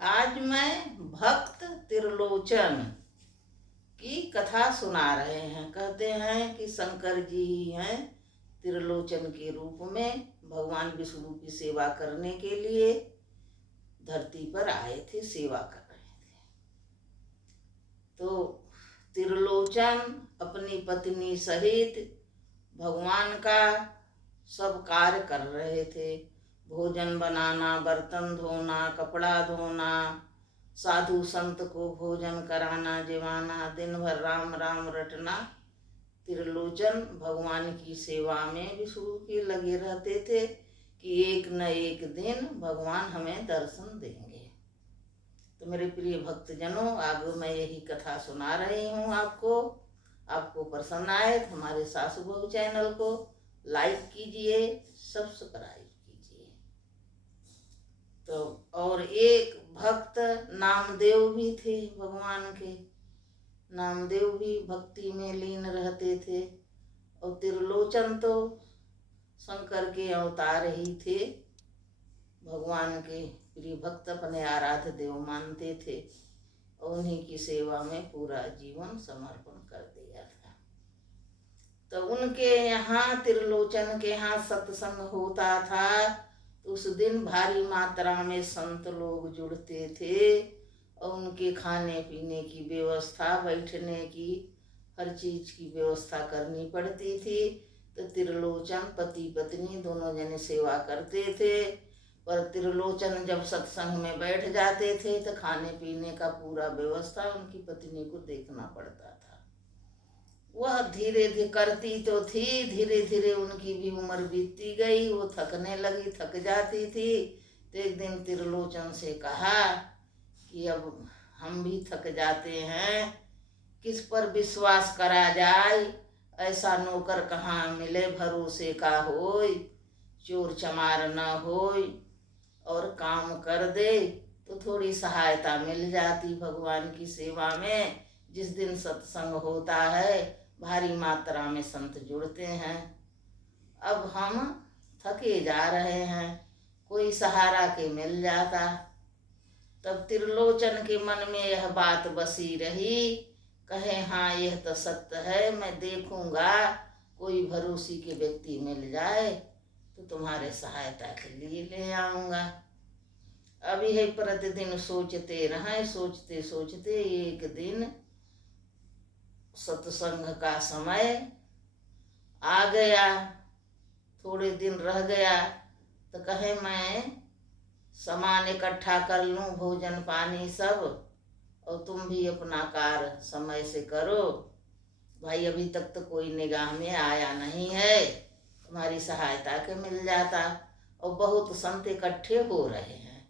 आज मैं भक्त त्रिलोचन की कथा सुना रहे हैं। कहते हैं कि शंकर जी ही हैं त्रिलोचन के रूप में भगवान विष्णु की सेवा करने के लिए धरती पर आए थे, सेवा कर रहे थे। तो त्रिलोचन अपनी पत्नी सहित भगवान का सब कार्य कर रहे थे। भोजन बनाना, बर्तन धोना, कपड़ा धोना, साधु संत को भोजन कराना, जिवाना, दिन भर राम राम रटना। त्रिलोचन भगवान की सेवा में विष्णु के लगे रहते थे कि एक न एक दिन भगवान हमें दर्शन देंगे। तो मेरे प्रिय भक्तजनों, आगे मैं यही कथा सुना रही हूँ आपको। आपको पसंद आए तो हमारे सासु बहू चैनल को लाइक कीजिए, सब्सक्राइब कीजिए। तो और एक भक्त नामदेव भी थे भगवान के। नामदेव भी भक्ति में लीन रहते थे। और त्रिलोचन तो शंकर के अवतार ही थे। भगवान के प्रिय भक्त अपने आराध्य देव मानते थे और उन्हीं की सेवा में पूरा जीवन समर्पण कर दिया था। तो उनके यहाँ, त्रिलोचन के यहाँ सत्संग होता था। तो उस दिन भारी मात्रा में संत लोग जुड़ते थे और उनके खाने पीने की व्यवस्था, बैठने की, हर चीज की व्यवस्था करनी पड़ती थी। तो त्रिलोचन पति पत्नी दोनों जने सेवा करते थे। पर त्रिलोचन जब सत्संग में बैठ जाते थे तो खाने पीने का पूरा व्यवस्था उनकी पत्नी को देखना पड़ता था। वह धीरे धीरे करती तो थी, धीरे धीरे उनकी भी उम्र बीतती गई, वो थकने लगी, थक जाती थी। तो एक दिन त्रिलोचन से कहा कि अब हम भी थक जाते हैं, किस पर विश्वास करा जाए। ऐसा नौकर कहाँ मिले भरोसे का होय, चोर चमार न होय और काम कर दे। तो थोड़ी सहायता मिल जाती भगवान की सेवा में। जिस दिन सत्संग होता है भारी मात्रा में संत जुड़ते हैं। अब हम थके जा रहे हैं, कोई सहारा के मिल जाता। तब त्रिलोचन के मन में यह बात बसी रही। कहे हाँ यह तो सत्य है, मैं देखूंगा कोई भरोसे के व्यक्ति मिल जाए तो तुम्हारे सहायता के लिए ले आऊंगा। अब यह प्रतिदिन सोचते रहे। सोचते सोचते एक दिन सत्संग का समय आ गया। थोड़े दिन रह गया तो कहे मैं सामान इकट्ठा कर लूं, भोजन पानी सब, और तुम भी अपना कार्य समय से करो। भाई अभी तक तो कोई निगाह में आया नहीं है, तुम्हारी सहायता के मिल जाता। और बहुत संत इकट्ठे हो रहे हैं।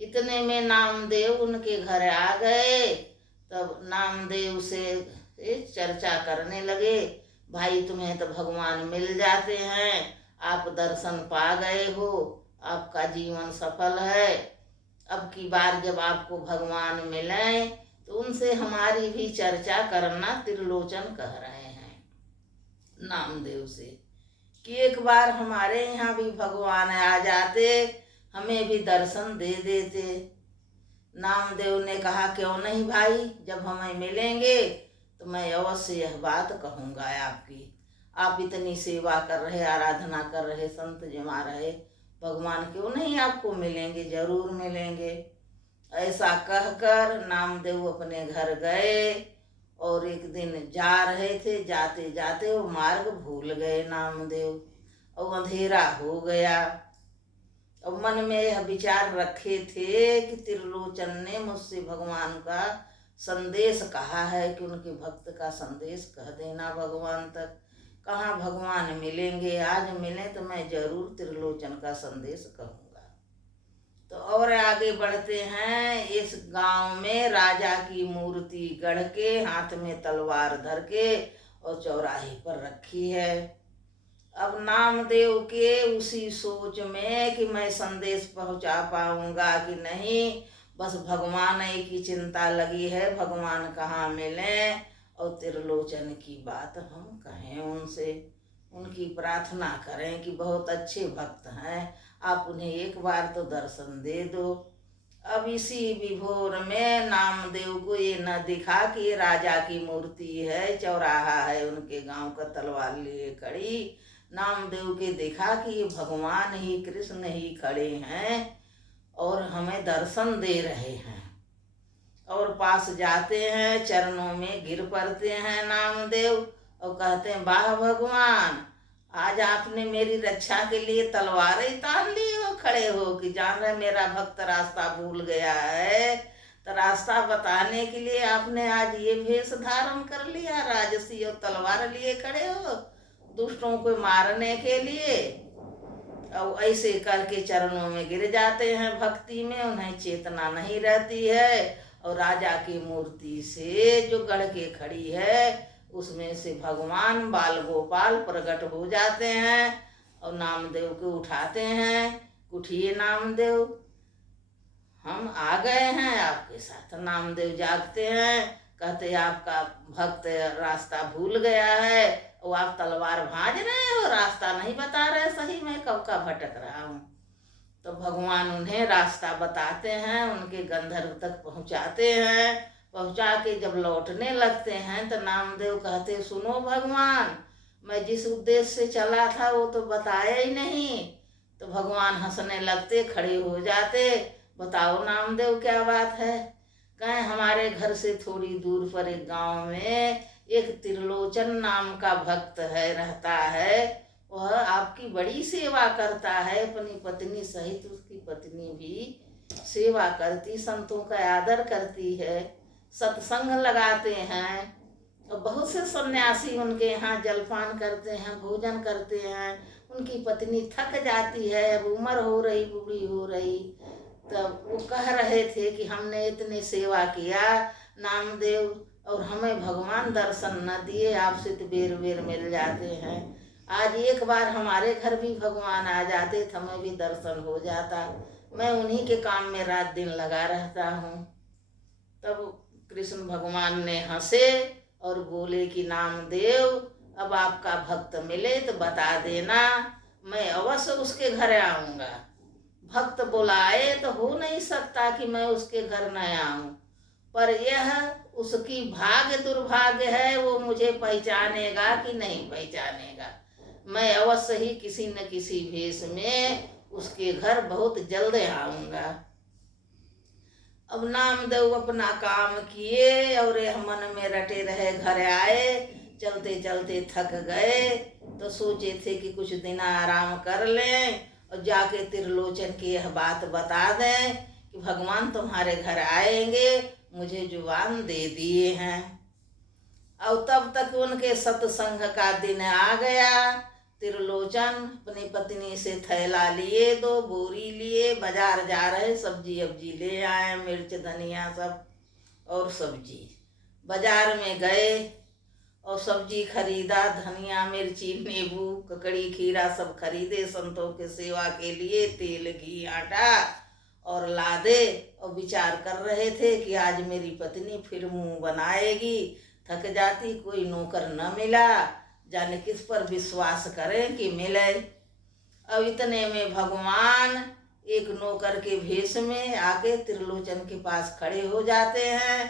इतने में नामदेव उनके घर आ गए। तब नामदेव से चर्चा करने लगे, भाई तुम्हें तो भगवान मिल जाते हैं, आप दर्शन पा गए हो, आपका जीवन सफल है। अब की बार जब आपको भगवान मिले तो उनसे हमारी भी चर्चा करना। त्रिलोचन कह रहे हैं नामदेव से कि एक बार हमारे यहाँ भी भगवान आ जाते, हमें भी दर्शन दे देते। नामदेव ने कहा क्यों नहीं भाई, जब हमें मिलेंगे तो मैं अवश्य यह बात कहूँगा आपकी। आप इतनी सेवा कर रहे, आराधना कर रहे, संत जमा रहे, भगवान क्यों नहीं आपको मिलेंगे, जरूर मिलेंगे। ऐसा कहकर नामदेव अपने घर गए। और एक दिन जा रहे थे, जाते जाते वो मार्ग भूल गए नामदेव और अंधेरा हो गया। अब मन में यह विचार रखे थे कि त्रिलोचन ने मुझसे भगवान का संदेश कहा है कि उनके भक्त का संदेश कह देना भगवान तक। कहाँ भगवान मिलेंगे, आज मिले तो मैं जरूर त्रिलोचन का संदेश कहूँगा। तो और आगे बढ़ते हैं। इस गांव में राजा की मूर्ति गढ़ के, हाथ में तलवार धर के और चौराहे पर रखी है। अब नामदेव के उसी सोच में कि मैं संदेश पहुंचा पाऊंगा कि नहीं, बस भगवान की चिंता लगी है, भगवान कहाँ मिले और त्रिलोचन की बात हम कहें उनसे, उनकी प्रार्थना करें कि बहुत अच्छे भक्त हैं, आप उन्हें एक बार तो दर्शन दे दो। अब इसी विभोर में नामदेव को ये न दिखा कि ये राजा की मूर्ति है, चौराहा है उनके गांव का, तलवार लिए खड़ी। नामदेव के देखा कि ये भगवान ही कृष्ण ही खड़े हैं और हमें दर्शन दे रहे हैं। और पास जाते हैं, चरणों में गिर पड़ते हैं नामदेव और कहते हैं, वाह भगवान, आज आपने मेरी रक्षा के लिए तलवार ही तान ली हो, खड़े हो कि जान रहे मेरा भक्त रास्ता भूल गया है, तो रास्ता बताने के लिए आपने आज ये भेष धारण कर लिया, राजसी और तलवार लिए खड़े हो दुष्टों को मारने के लिए। और ऐसे करके चरणों में गिर जाते हैं भक्ति में, उन्हें चेतना नहीं रहती है। और राजा की मूर्ति से जो गढ़ के खड़ी है उसमें से भगवान बाल गोपाल प्रकट हो जाते हैं और नामदेव को उठाते हैं। उठिए नामदेव, हम आ गए हैं आपके साथ। नामदेव जागते हैं, कहते आपका भक्त रास्ता भूल गया है और आप तलवार भांज रहे हो, रास्ता नहीं बता रहे सही, मैं कब का भटक रहा हूँ। तो भगवान उन्हें रास्ता बताते हैं, उनके गंधर्व तक पहुँचाते हैं। पहुँचा के जब लौटने लगते हैं तो नामदेव कहते, सुनो भगवान, मैं जिस उद्देश्य से चला था वो तो बताया ही नहीं। तो भगवान हंसने लगते, खड़े हो जाते, बताओ नामदेव क्या बात है। कहें, हमारे घर से थोड़ी दूर पर एक गांव में एक त्रिलोचन नाम का भक्त है, रहता है। वह आपकी बड़ी सेवा करता है, अपनी पत्नी सहित उसकी पत्नी भी सेवा करती, संतों का आदर करती है, सत्संग लगाते हैं। और बहुत से सन्यासी उनके यहाँ जलपान करते हैं, भोजन करते हैं। उनकी पत्नी थक जाती है, अब उम्र हो रही, बूढ़ी हो रही, तब वो कह रहे थे कि हमने इतनी सेवा किया नामदेव और हमें भगवान दर्शन न दिए, आपसे तो बेर बेर मिल जाते हैं। आज एक बार हमारे घर भी भगवान आ जाते तो हमें भी दर्शन हो जाता। मैं उन्हीं के काम में रात दिन लगा रहता हूँ। तब कृष्ण भगवान ने हंसे और बोले कि नामदेव, अब आपका भक्त मिले तो बता देना, मैं अवश्य उसके घर आऊँगा। भक्त बुलाए तो हो नहीं सकता कि मैं उसके घर न आऊँ, पर यह उसकी भाग्य दुर्भाग्य है, वो मुझे पहचानेगा कि नहीं पहचानेगा। मैं अवश्य ही किसी न किसी भेष में उसके घर बहुत जल्द आऊँगा। अब नामदेव अपना काम किए और यह मन में रटे रहे, घर आए। चलते चलते थक गए तो सोचे थे कि कुछ दिन आराम कर लें और जाके त्रिलोचन की यह बात बता दें कि भगवान तुम्हारे घर आएंगे, मुझे जुबान दे दिए हैं। और तब तक उनके सत्संग का दिन आ गया। त्रिलोचन अपनी पत्नी से थैला लिए, 2 बोरी लिए, बाजार जा रहे, सब्जी अब्जी ले आए, मिर्च धनिया सब और सब्जी। बाजार में गए और सब्जी खरीदा, धनिया मिर्ची नींबू ककड़ी खीरा सब खरीदे संतों के सेवा के लिए, तेल घी आटा और लादे। और विचार कर रहे थे कि आज मेरी पत्नी फिर मुंह बनाएगी, थक जाती, कोई नौकर न मिला, जाने किस पर विश्वास करें कि मिले। अब इतने में भगवान एक नौकर के भेष में आके त्रिलोचन के पास खड़े हो जाते हैं।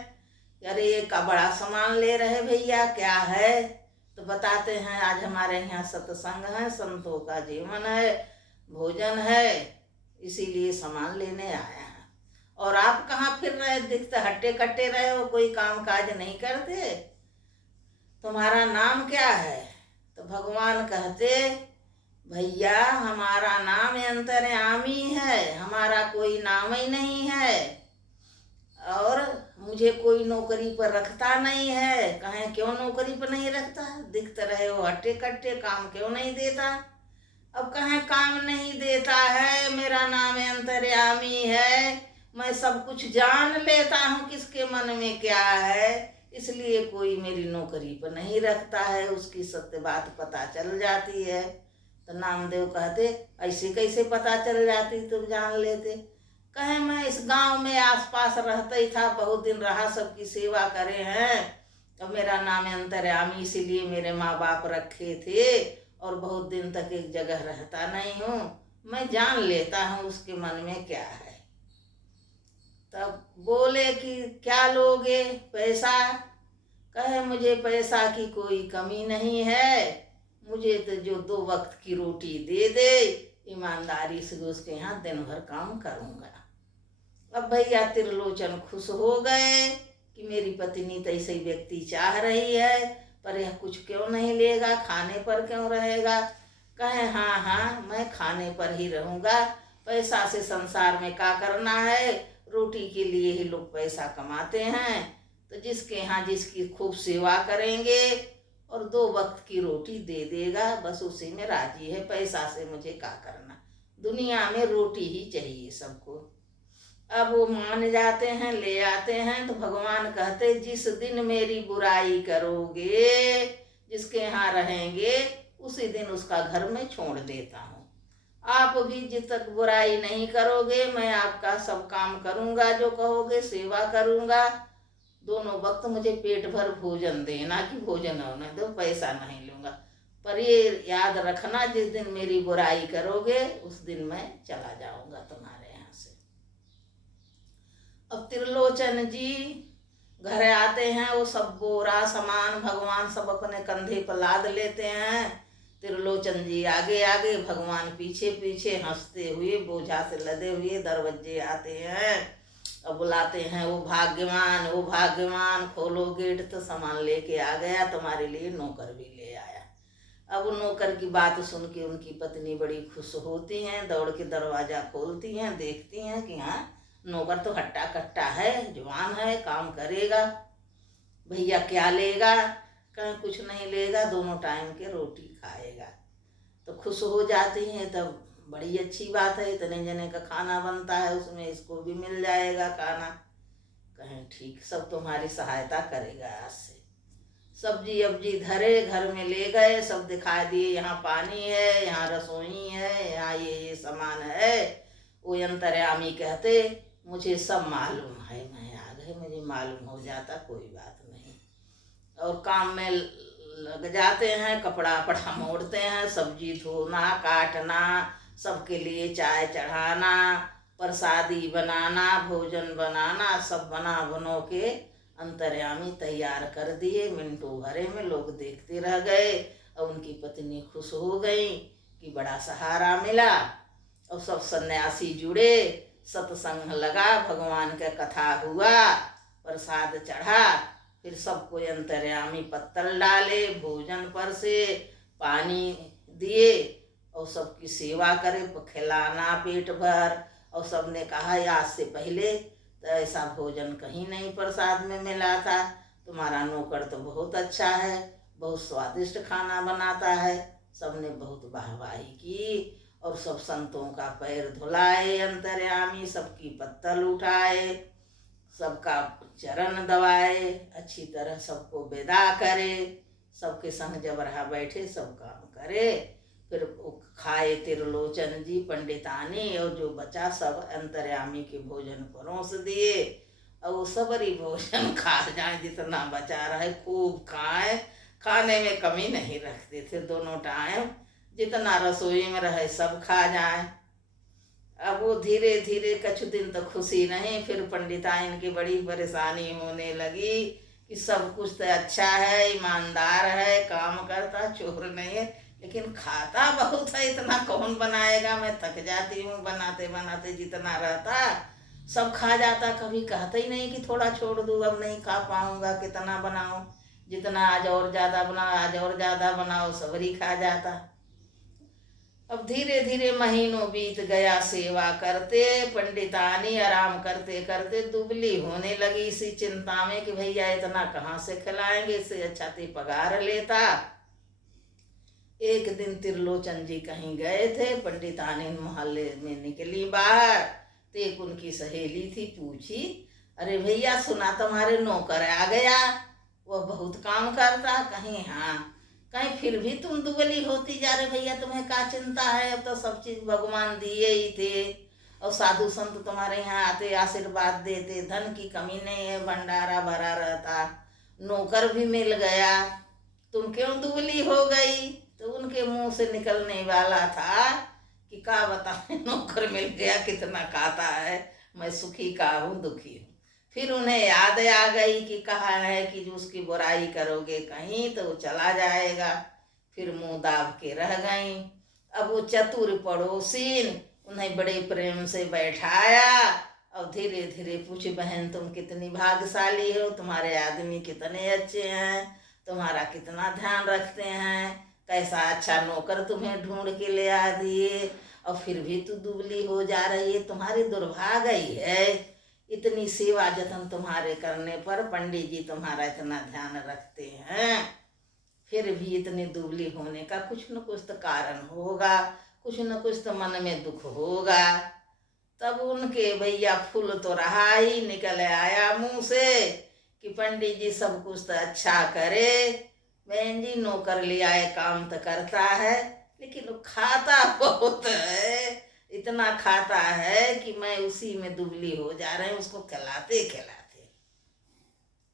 अरे ये का बड़ा सामान ले रहे भैया, क्या है? तो बताते हैं, आज हमारे यहाँ सत्संग है, संतों का जीवन है, भोजन है, इसीलिए सामान लेने आया है। और आप कहाँ फिर रहे, दिखते हट्टे कट्टे रहे हो, कोई काम काज नहीं करते, तुम्हारा नाम क्या है? तो भगवान कहते, भैया हमारा नाम अंतर्यामी है, हमारा कोई नाम ही नहीं है और मुझे कोई नौकरी पर रखता नहीं है। कहें क्यों नौकरी पर नहीं रखता? दिखते रहे हो हट्टे कट्टे, काम क्यों नहीं देता? अब कहें काम नहीं देता है, मेरा नाम अंतर्यामी है, मैं सब कुछ जान लेता हूँ किसके मन में क्या है, इसलिए कोई मेरी नौकरी पर नहीं रखता है, उसकी सत्य बात पता चल जाती है। तो नामदेव कहते, ऐसे कैसे पता चल जाती, तुम जान लेते? कहे, मैं इस गांव में आसपास रहता ही था, बहुत दिन रहा, सबकी सेवा करे हैं, तो मेरा नाम अंतर्यामी इसीलिए मेरे माँ बाप रखे थे और बहुत दिन तक एक जगह रहता नहीं हूँ, मैं जान लेता हूँ उसके मन में क्या है। बोले कि क्या लोगे पैसा। कहे मुझे पैसा की कोई कमी नहीं है, मुझे तो जो 2 वक्त की रोटी दे दे, ईमानदारी से उसके यहाँ दिन भर काम करूँगा। अब भैया त्रिलोचन खुश हो गए कि मेरी पत्नी तो ऐसे ही व्यक्ति चाह रही है, पर यह कुछ क्यों नहीं लेगा, खाने पर क्यों रहेगा। कहे हाँ हाँ मैं खाने पर ही रहूँगा, पैसा से संसार में क्या करना है, रोटी के लिए ही लोग पैसा कमाते हैं। तो जिसके यहाँ जिसकी खूब सेवा करेंगे और 2 वक्त की रोटी दे देगा, बस उसी में राजी है, पैसा से मुझे क्या करना, दुनिया में रोटी ही चाहिए सबको। अब वो मान जाते हैं, ले आते हैं। तो भगवान कहते जिस दिन मेरी बुराई करोगे, जिसके यहाँ रहेंगे, उसी दिन उसका घर में छोड़ देता हूँ। आप भी जिस तक बुराई नहीं करोगे, मैं आपका सब काम करूँगा, जो कहोगे सेवा करूँगा। दोनों वक्त मुझे पेट भर भोजन देना कि भोजन होने दो, पैसा नहीं लूँगा। पर ये याद रखना, जिस दिन मेरी बुराई करोगे उस दिन मैं चला जाऊँगा तुम्हारे यहाँ से। अब त्रिलोचन जी घर आते हैं, वो सब बोरा सामान भगवान सब अपने कंधे पर लाद लेते हैं। त्रिलोचन जी आगे आगे, भगवान पीछे पीछे, हंसते हुए बोझा से लदे हुए दरवाजे आते हैं। अब बुलाते हैं, वो भाग्यवान खोलो गेट, तो सामान लेके आ गया, तुम्हारे लिए नौकर भी ले आया। अब नौकर की बात सुन के उनकी पत्नी बड़ी खुश होती हैं, दौड़ के दरवाज़ा खोलती हैं, देखती हैं कि हाँ नौकर तो हट्टा कट्टा है, जवान है, काम करेगा। भैया क्या लेगा, कहीं कुछ नहीं लेगा, दोनों टाइम के रोटी खाएगा। तो खुश हो जाती हैं, तब बड़ी अच्छी बात है, इतने जने का खाना बनता है, उसमें इसको भी मिल जाएगा खाना। कहें ठीक, सब तुम्हारी सहायता करेगा आज से। सब्जी अब्जी धरे, घर में ले गए, सब दिखा दिए, यहाँ पानी है, यहाँ रसोई है, यहाँ ये सामान है। वो अंतर्यामी कहते मुझे सब मालूम है, मैं आ गए, मुझे मालूम हो जाता, कोई बात नहीं। और काम में लग जाते हैं, कपड़ा पड़ा मोड़ते हैं, सब्जी धोना, काटना, सबके लिए चाय चढ़ाना, प्रसादी बनाना, भोजन बनाना, सब बना बनो के अंतर्यामी तैयार कर दिए। मिनटों भरे में लोग देखते रह गए और उनकी पत्नी खुश हो गई कि बड़ा सहारा मिला। और सब सन्यासी जुड़े, सत्संग लगा, भगवान का कथा हुआ, प्रसाद चढ़ा, फिर सबको अंतर्यामी पत्तल डाले, भोजन पर से पानी दिए और सबकी सेवा करे, खिलाना पेट भर। और सबने कहा आज से पहले तो ऐसा भोजन कहीं नहीं प्रसाद में मिला था, तुम्हारा नौकर तो बहुत अच्छा है, बहुत स्वादिष्ट खाना बनाता है। सबने बहुत वाहवाही की और सब संतों का पैर धुलाए, अंतर्यामी सबकी पत्तल उठाए, सबका चरण दबाए, अच्छी तरह सबको विदा करे, सबके संग जब रहा बैठे सब काम करे। फिर खाए त्रिलोचन जी, पंडितानी, और जो बचा सब अंतर्यामी के भोजन परोस दिए। और वो सबरी भोजन खा जाए, जितना बचा रहे खूब खाए, खाने में कमी नहीं रखते थे, दोनों टाइम जितना रसोई में रहे सब खा जाए। अब वो धीरे धीरे कुछ दिन तो खुशी नहीं, फिर पंडिताइन की बड़ी परेशानी होने लगी कि सब कुछ तो अच्छा है, ईमानदार है, काम करता, चोर नहीं है, लेकिन खाता बहुत है, इतना कौन बनाएगा, मैं थक जाती हूँ बनाते बनाते, जितना रहता सब खा जाता, कभी कहता ही नहीं कि थोड़ा छोड़ दूँ, अब नहीं खा पाऊँगा, कितना बनाऊँ, जितना आज और ज़्यादा बनाओ, आज और ज़्यादा बनाओ, सबरी खा जाता। अब धीरे धीरे महीनों बीत गया, सेवा करते, पंडितानी आराम करते करते दुबली होने लगी, इसी चिंता में कि भैया इतना कहाँ से खिलाएंगे, इससे अच्छा ते पगार लेता। एक दिन त्रिलोचन जी कहीं गए थे, पंडितानी मोहल्ले में निकली बाहर, तो एक उनकी सहेली थी, पूछी अरे भैया सुना तुम्हारे नौकर आ गया, वह बहुत काम करता। कहीं हाँ, कहीं फिर भी तुम दुबली होती जा रहे, भैया तुम्हें क्या चिंता है, अब तो सब चीज भगवान दिए ही थे, और साधु संत तुम्हारे यहाँ आते आशीर्वाद देते, धन की कमी नहीं है, भंडारा भरा रहता, नौकर भी मिल गया, तुम क्यों दुबली हो गई। तो उनके मुंह से निकलने वाला था कि क्या बताएं, नौकर मिल गया, कितना खाता है, मैं सुखी का हूँ दुखी हूँ। फिर उन्हें याद आ गई कि कहा है कि जो उसकी बुराई करोगे कहीं तो वो चला जाएगा। फिर मुंह दाब के रह गई। अब वो चतुर पड़ोसीन उन्हें बड़े प्रेम से बैठाया और धीरे धीरे पूछी, बहन तुम कितनी भाग्यशाली हो, तुम्हारे आदमी कितने अच्छे हैं, तुम्हारा कितना ध्यान रखते हैं, कैसा अच्छा नौकर तुम्हें ढूंढ के ले आ दिए, और फिर भी तू दुबली हो जा रही है, तुम्हारी दुर्भाग्य ही है। इतनी सेवा जतन तुम्हारे करने पर पंडित जी तुम्हारा इतना ध्यान रखते हैं, फिर भी इतनी दुबली होने का कुछ न कुछ तो कारण होगा, कुछ न कुछ तो मन में दुख होगा। तब उनके भैया फूल तो रहा ही निकल आया मुंह से कि पंडित जी सब कुछ तो अच्छा करे, बहन जी नौकर ले आए काम तो करता है लेकिन वो खाता बहुत है, इतना खाता है कि मैं उसी में दुबली हो जा रही हूँ उसको खिलाते खिलाते।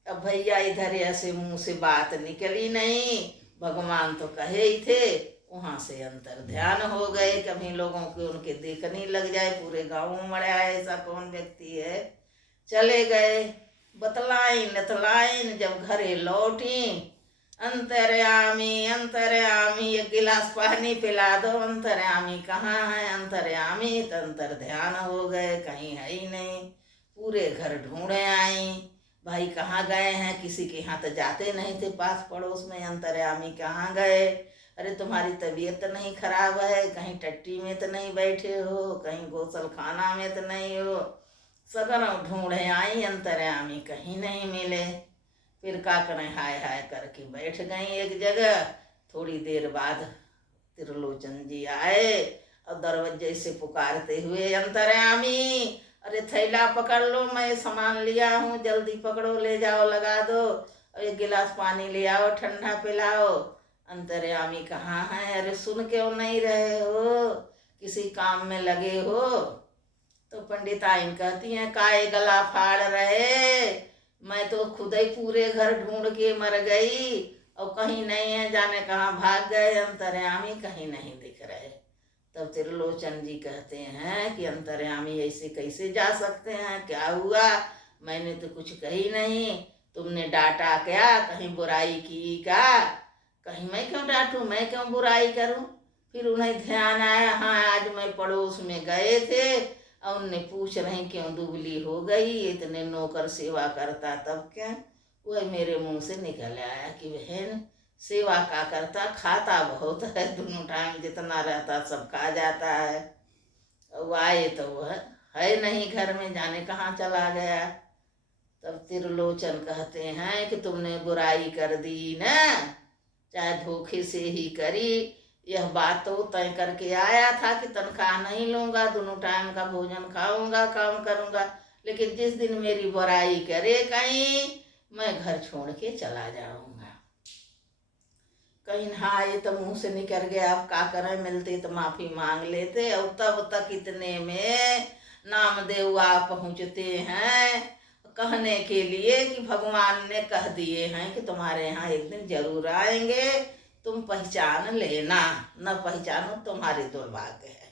अब भैया इधर ऐसे मुंह से बात निकली नहीं, भगवान तो कहे ही थे, वहां से अंतर ध्यान हो गए। कभी लोगों के उनके देखने लग जाए, पूरे गांव में मरा है ऐसा कौन व्यक्ति है। चले गए, बतलाइन नतलाइन जब घरे लौटी, अंतर्यामी अंतर्यामी एक गिलास पानी पिला दो, अंतर्यामी कहाँ है, अंतर्यामी तो अंतर ध्यान हो गए, कहीं है ही नहीं। पूरे घर ढूंढे आई, भाई कहाँ गए हैं, किसी के यहाँ तो जाते नहीं थे पास पड़ोस में, अंतर्यामी कहाँ गए, अरे तुम्हारी तबीयत तो नहीं खराब है, कहीं टट्टी में तो नहीं बैठे हो, कहीं गौसल खाना में तो नहीं हो। सगर ढूंढे आई, अंतर्यामी कहीं नहीं मिले। फिर का करें, हाय हाय करके बैठ गई एक जगह। थोड़ी देर बाद त्रिलोचन जी आए और दरवाजे से पुकारते हुए, अंतर्यामी अरे थैला पकड़ लो, मैं सामान लिया हूँ, जल्दी पकड़ो, ले जाओ लगा दो, और एक गिलास पानी ले आओ, ठंडा पिलाओ। अंतर्यामी कहाँ है, अरे सुन क्यों नहीं रहे हो, किसी काम में लगे हो। तो पंडिताइन कहती हैं, काहे गला फाड़ रहे, मैं तो खुद ही पूरे घर ढूंढ के मर गई और कहीं नहीं है, जाने कहाँ भाग गए, अंतर्यामी कहीं नहीं दिख रहे। तब त्रिलोचन जी कहते हैं कि अंतर्यामी ऐसे कैसे जा सकते हैं, क्या हुआ, मैंने तो कुछ कही नहीं, तुमने डांटा क्या, कहीं बुराई की क्या, कहीं मैं क्यों डांटूं, मैं क्यों बुराई करूं। फिर उन्हें ध्यान आया, हाँ आज मैं पड़ोस में गए थे और उनने पूछ रहे क्यों दुबली हो गई, इतने नौकर सेवा करता तब क्या। वह मेरे मुंह से निकल आया कि बहन सेवा का करता, खाता बहुत है, दोनों टाइम जितना रहता सब खा जाता है। वो आए तो वह है नहीं घर में, जाने कहाँ चला गया। तब त्रिलोचन कहते हैं कि तुमने बुराई कर दी ना, चाहे धोखे से ही करी, यह बात तो तय करके आया था कि तनख्वाह नहीं लूंगा, दोनों टाइम का भोजन खाऊंगा, काम करूंगा, लेकिन जिस दिन मेरी बुराई करे कहीं, मैं घर छोड़ के चला जाऊंगा। कहीं हाँ ये तो मुंह से निकल गया, अब का करें, मिलते तो माफी मांग लेते। और तब तक इतने में नामदेव आ पहुंचते हैं कहने के लिए कि भगवान ने कह दिए हैं कि तुम्हारे यहाँ एक दिन जरूर आएंगे, तुम पहचान लेना, न पहचानो तुम्हारे दुर्भाग्य है।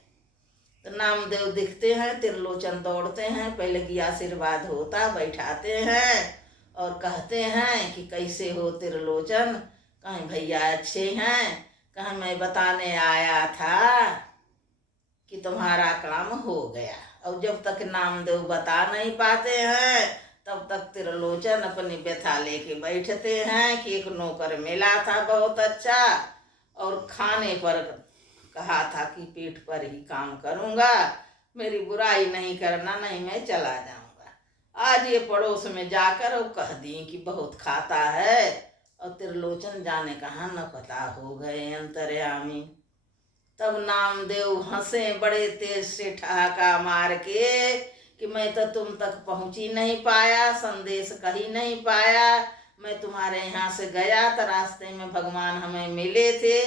तो नामदेव दिखते हैं, त्रिलोचन दौड़ते हैं, पहले की आशीर्वाद होता, बैठाते हैं और कहते हैं कि कैसे हो त्रिलोचन, कहीं भैया अच्छे हैं, कहीं मैं बताने आया था कि तुम्हारा काम हो गया। और जब तक नामदेव बता नहीं पाते हैं तब तक त्रिलोचन अपनी व्यथा लेके बैठते हैं कि एक नौकर मिला था बहुत अच्छा, और खाने पर कहा था कि पेट पर ही काम करूंगा, मेरी बुराई नहीं करना, नहीं मैं चला जाऊंगा। आज ये पड़ोस में जाकर वो कह दी कि बहुत खाता है, और त्रिलोचन जाने कहाँ न पता हो गए अंतर्यामी। तब नामदेव हंसे बड़े तेज से ठहाका मार के कि मैं तो तुम तक पहुंच ही नहीं पाया, संदेश कही नहीं पाया, मैं तुम्हारे यहाँ से गया तो रास्ते में भगवान हमें मिले थे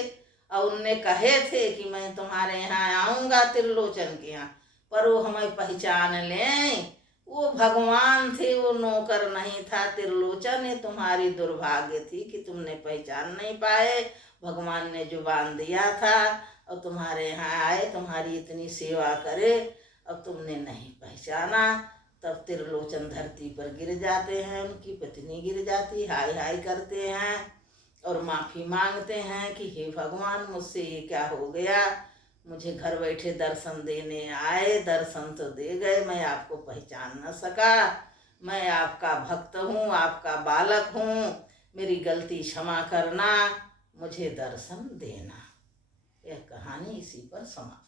और उनने कहे थे कि मैं तुम्हारे यहाँ आऊँगा त्रिलोचन के यहाँ, पर वो हमें पहचान लें, वो भगवान थे, वो नौकर नहीं था। त्रिलोचन ये तुम्हारी दुर्भाग्य थी कि तुमने पहचान नहीं पाए, भगवान ने जुबान दिया था और तुम्हारे यहाँ आए, तुम्हारी इतनी सेवा करे, अब तुमने नहीं पहचाना, तब त्रिलोचन धरती पर गिर जाते हैं, उनकी पत्नी गिर जाती, हाय हाय करते हैं और माफ़ी मांगते हैं कि हे भगवान, मुझसे ये क्या हो गया, मुझे घर बैठे दर्शन देने आए, दर्शन तो दे गए, मैं आपको पहचान न सका, मैं आपका भक्त हूँ, आपका बालक हूँ, मेरी गलती क्षमा करना, मुझे दर्शन देना। यह कहानी इसी पर समाप्त।